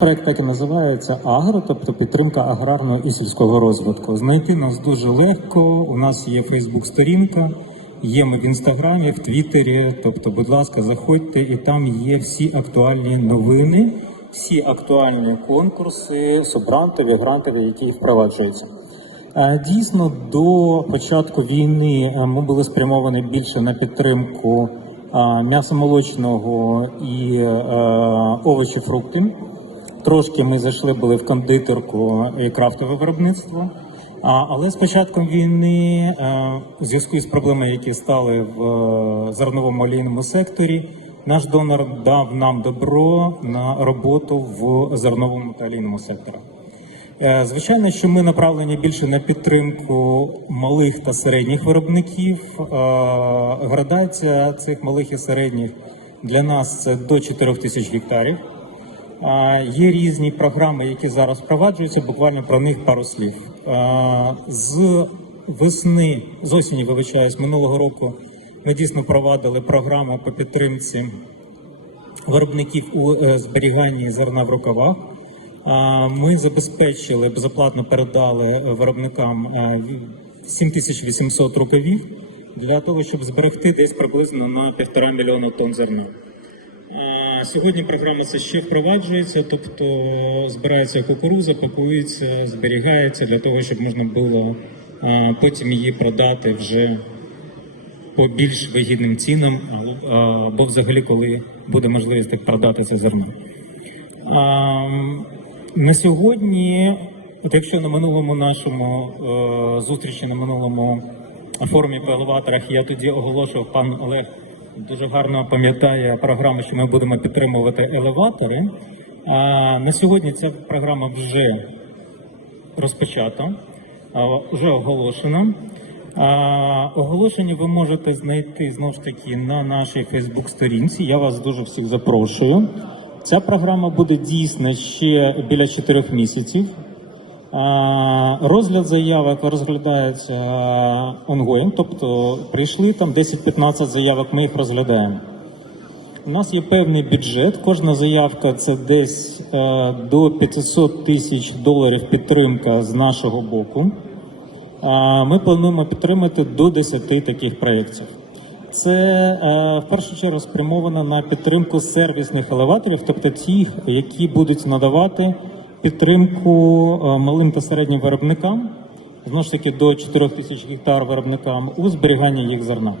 Проект так і називається Агро, тобто підтримка аграрного і сільського розвитку. Знайти нас дуже легко. У нас є Фейсбук-сторінка, є ми в інстаграмі, в Твіттері. Тобто, будь ласка, заходьте, і там є всі актуальні новини, всі актуальні конкурси, субгрантові, грантові, які впроваджуються. Е, Дійсно, до початку війни е, ми були спрямовані більше на підтримку е, м'ясомолочного і овочі, фрукти. Трошки ми зайшли були в кондитерку і крафтове виробництво. Але з початком війни, е, у зв'язку з проблемами, які стали в е, зерновому олійному секторі, наш донор дав нам добро на роботу в зерновому та олійному секторі. Е, Звичайно, що ми направлені більше на підтримку малих та середніх виробників. Е, Градація цих малих і середніх для нас це до 4 тисяч гектарів. Є різні програми, які зараз впроваджуються. Буквально про них пару слів. З весни, з осені, вибачаюсь, минулого року ми дійсно провадили програму по підтримці виробників у е, зберіганні зерна в рукавах. Ми забезпечили, безоплатно передали виробникам е, 7800 рукавів для того, щоб зберегти десь приблизно на півтора мільйона тонн зерна. Сьогодні програма це ще впроваджується, тобто збирається кукуруза, пакується, зберігається для того, щоб можна було потім її продати вже по більш вигідним цінам, або взагалі, коли буде можливість так продати це зерно. На сьогодні, от якщо на минулому нашому е, зустрічі на минулому форумі по елеваторах я тоді оголошував, пан Олег дуже гарно пам'ятає програму, що ми будемо підтримувати елеватори. А на сьогодні ця програма вже розпочата, вже оголошена. Оголошення ви можете знайти знову ж таки на нашій Фейсбук-сторінці. Я вас дуже всіх запрошую. Ця програма буде дійсна ще біля 4 місяців. Розгляд заявок розглядається онгоїн, тобто прийшли там 10-15 заявок, ми їх розглядаємо. У нас є певний бюджет. Кожна заявка це десь е, до 500 тисяч доларів підтримка з нашого боку. Ми плануємо підтримати до 10 таких проєктів. Це е, в першу чергу спрямовано на підтримку сервісних елеваторів, тобто ті, які будуть надавати підтримку е, малим та середнім виробникам, знову ж таки до 4 тисяч гектар виробникам у зберіганні їх зерна.